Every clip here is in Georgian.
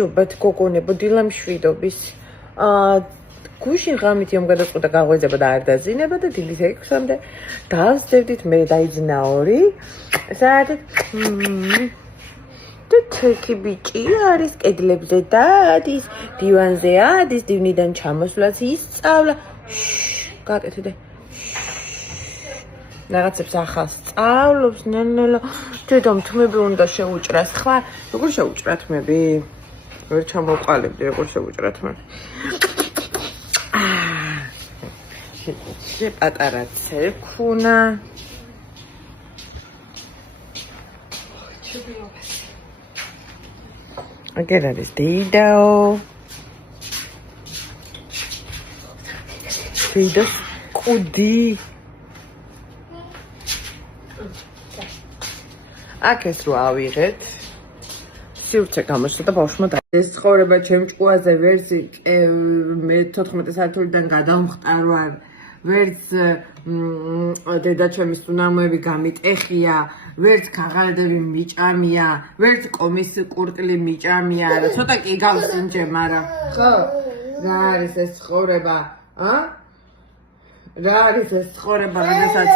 გამარჯობათ გოგონებო დილამშვიდობის გუშინ ღამით იომ გადაწყვიტა გაღვეძება და არ დაზინება და დილით 6-მდე დავსდევდით მე დაიძინა 2 საათით და თეთრი ბიჭი არის კედლებზე დადის დივანზე ადის დივნიდან ჩამოსვლაც ისწავლა გაკეთე რაღაცებს ახალს სწავლობს ნენელა დედამ თმები უნდა შეუჭრას ხვა როგორ შეუჭრა თმები ვერ ჩამოვყალებდი როგორ შეუჭრა თმები პატარა ცერქუნა აგერ არის დედაო დედას კუდი აქ ეს რო ავიღეთ სივრცე გამოჩნდა და ბავშვმა ეს ცხოვრება ჩემ ჭკუაზე ვერც მე 14 საათიდან გადავმხტარ ვერც დედა ჩემის წუნამოები გამიტეხია ვერც ქაღალდები მიჭამია ვერც კომის კურტლი მიჭამია რა ცოტა კი გავსინჯე მაგრამ ხო რა არის ეს ცხოვრება რა არის ეს ცხოვრება როდესაც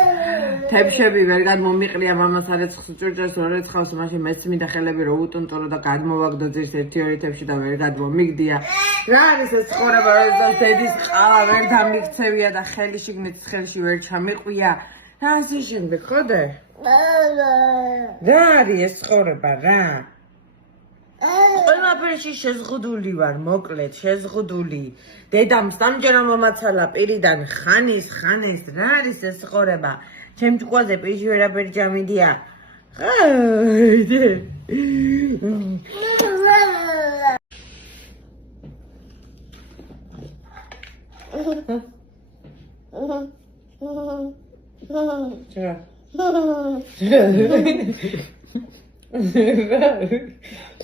თებშები ვერ გადმომიყრია მამას არეცხს ჭურჭელს როეცხავს მაშინ მეც მინდა ხელები რო უტუნტორო და გადმოვაგდო ძირს 1-2 თებში და ვერ გადმომიგდია რა არის ეს ცხოვრება როდესაც დედის ყავა ვერ დამიქცევია და ხელი შიგნით ხელში ვერ ჩამიყვია რა ასე შემდეგ ხოდე რა არის ეს ცხოვრება რა ყველაფერში შეზღუდული ვარ მოკლედ შეზღუდული დედამ სამჯერ მომაცალა პირიდან ხანის რა არის ეს ცხოვრება ჩემ ჭკუაზე პირში ვერაფერი ჯამიდია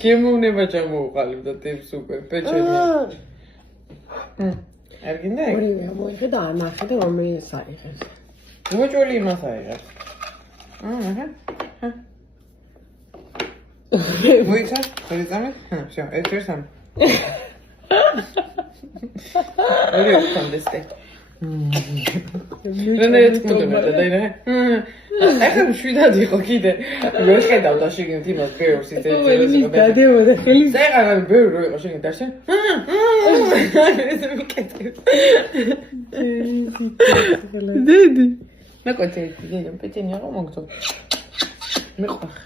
გემოვნება ჩამოვყალიბ და ტიპს უკვე პეჩენი არ გინდა ორივე მოიხდა არ ნახე და რომელიც აიღეს მოჭოლი იმას აიღეს მოიცა ხერიზამე всё ეს სამ ორი ოქანდესტე რენეთ მომდა და ირა ახლა მშვიდად იყო კიდე ვერ ხედავ და შეგინთ იმას ბევრს იცი გადევოდა ხელი ზეღარა ბევრი რო იყო შეგინთ და შენ ეს მიკეთებ დედი ნაკოთე დედამ პეჩენი აღო მოგწო მიყვარ